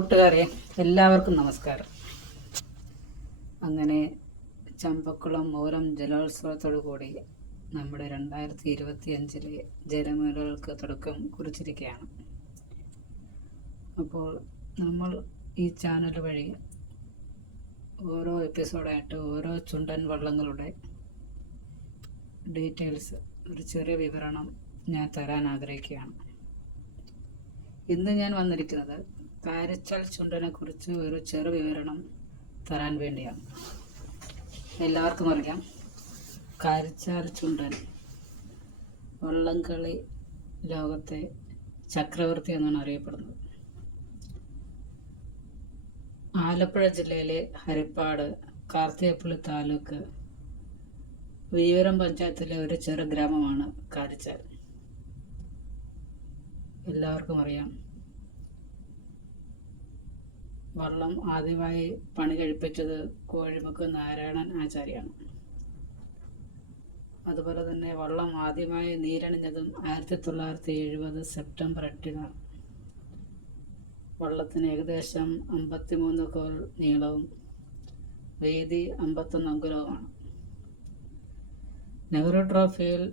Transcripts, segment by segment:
കൂട്ടുകാരെ എല്ലാവർക്കും നമസ്കാരം. അങ്ങനെ ചമ്പക്കുളം മൂലം ജലോത്സവത്തോടു കൂടി നമ്മുടെ 2025 ജലമേളകൾക്ക് തുടക്കം കുറിച്ചിരിക്കുകയാണ്. അപ്പോൾ നമ്മൾ ഈ ചാനൽ വഴി ഓരോ എപ്പിസോഡായിട്ട് ഓരോ ചുണ്ടൻ വള്ളങ്ങളുടെ ഡീറ്റെയിൽസ് ഒരു ചെറിയ വിവരണം ഞാൻ തരാൻ ആഗ്രഹിക്കുകയാണ്. ഇന്ന് ഞാൻ വന്നിരിക്കുന്നത് കാരിച്ചാൽ ചുണ്ടനെ കുറിച്ച് ഒരു ചെറു വിവരണം തരാൻ വേണ്ടിയാണ്. എല്ലാവർക്കും അറിയാം, കാരിച്ചാൽ ചുണ്ടൻ വള്ളംകളി ലോകത്തെ ചക്രവർത്തി എന്നാണ് അറിയപ്പെടുന്നത്. ആലപ്പുഴ ജില്ലയിലെ ഹരിപ്പാട് കാർത്തികപ്പള്ളി താലൂക്ക് വീവരം പഞ്ചായത്തിലെ ഒരു ചെറു ഗ്രാമമാണ് കാരിച്ചാൽ. എല്ലാവർക്കും അറിയാം, വള്ളം ആദ്യമായി പണി കഴിപ്പിച്ചത് കോഴിമുക്ക് നാരായണൻ ആചാര്യാണ്. അതുപോലെ തന്നെ വള്ളം ആദ്യമായി നീരണിഞ്ഞതും 1970 സെപ്റ്റംബർ 8-നാണ്. വള്ളത്തിന് ഏകദേശം 53 കോൽ നീളവും വീതി 51 അങ്കുലവുമാണ്. നെഹ്റു ട്രോഫിയിൽ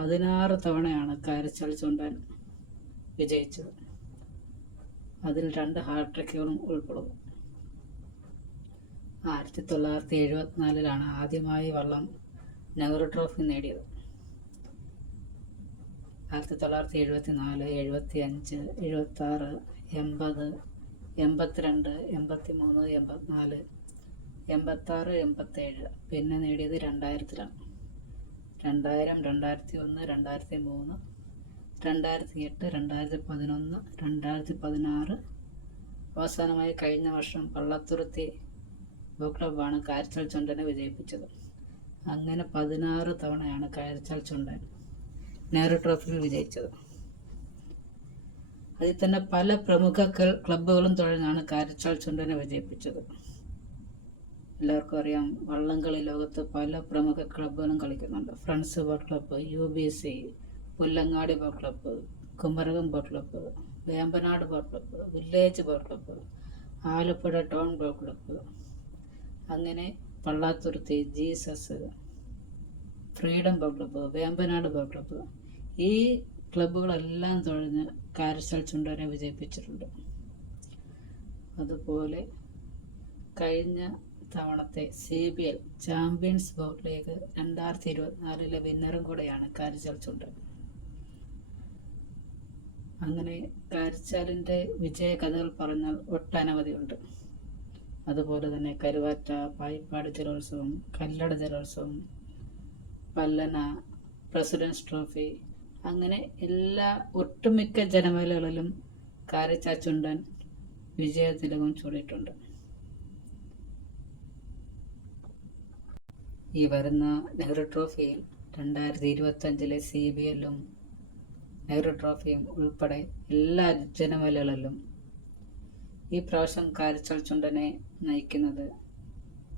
16 തവണയാണ് കാരിച്ചാൽ ചുണ്ടൻ വിജയിച്ചത്. അതിൽ 2 ഹാട്രിക്കുകളും ഉൾപ്പെടുന്നു. 1974 ആദ്യമായി വള്ളം നെഹ്റു ട്രോഫി നേടിയത്. 1974, 75, 76, 80, 82, 83, 84, 86, 87. പിന്നെ നേടിയത് 2000-ലാണ്. 2000, 2001, 2003, 2008, 2011, 2016. അവസാനമായി കഴിഞ്ഞ വർഷം പള്ളത്തുരുത്തി ബോട്ട് ക്ലബ്ബാണ് കാരിച്ചാൽ ചുണ്ടനെ വിജയിപ്പിച്ചത്. അങ്ങനെ 16 തവണയാണ് കാരിച്ചാൽ ചുണ്ടൻ നെഹ്റു ട്രോഫിയിൽ വിജയിച്ചത്. അതിൽ തന്നെ പല പ്രമുഖ ക്ലബ്ബുകളും തുഴഞ്ഞാണ് കാരിച്ചാൽ ചുണ്ടനെ വിജയിപ്പിച്ചത്. എല്ലാവർക്കും അറിയാം, വള്ളംകളി ലോകത്ത് പല പ്രമുഖ ക്ലബ്ബുകളും കളിക്കുന്നുണ്ട്. Friends boat club, UBC, Pullangadi boat club, Kumarakom boat club, Vembanad boat club, village boat club, Alappuzha town boat club, അങ്ങനെ Pallathuruthy Jesus, freedom boat club, Vembanad boat club, ഈ ക്ലബ്ബുകളെല്ലാം തുഴഞ്ഞ് കാരിച്ചാൽ ചുണ്ടനെ വിജയിപ്പിച്ചിട്ടുണ്ട്. അതുപോലെ കഴിഞ്ഞ തവണത്തെ CBL ചാമ്പ്യൻസ് ബോട്ട് ലീഗ് 2024 വിന്നറും കൂടെയാണ് കാരിച്ചാൽ ചുണ്ടൻ. അങ്ങനെ കാരിച്ചാലിൻ്റെ വിജയ കഥകൾ പറഞ്ഞാൽ ഒട്ടനവധിയുണ്ട്. അതുപോലെ തന്നെ കരുവാറ്റ, പായിപ്പാട് ജലോത്സവം, കല്ലട ജലോത്സവം, പല്ലന, പ്രസിഡൻസ് ട്രോഫി, അങ്ങനെ എല്ലാ ഒട്ടുമിക്ക ജനമേളകളിലും കാരിച്ചാൽ ചുണ്ടൻ വിജയതിലകം ചൂടിയിട്ടുണ്ട്. ഈ വരുന്ന നെഹ്റു ട്രോഫിയിൽ 2025 CBL-ഉം നെഹ്റു ട്രോഫിയും ഉൾപ്പെടെ എല്ലാ ജനമേളകളിലും ഈ പ്രാവശ്യം കാരിച്ചാൽ ചുണ്ടനെ നയിക്കുന്നത്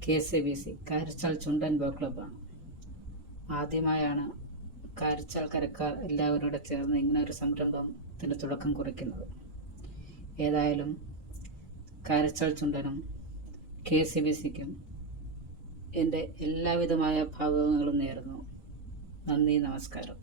KCBC കാരിച്ചാൽ ചുണ്ടൻ ബോട്ട് ക്ലബ്ബാണ്. ആദ്യമായാണ് കാരിച്ചാൽ കരക്കാർ എല്ലാവരോടെ ചേർന്ന് ഇങ്ങനെ ഒരു സംരംഭത്തിന് തുടക്കം കുറിക്കുന്നത്. ഏതായാലും കാരിച്ചാൽ ചുണ്ടനും KCBC-ക്കും എൻ്റെ എല്ലാവിധമായ ഭാവുകങ്ങളും നേരുന്നു. നന്ദി, നമസ്കാരം.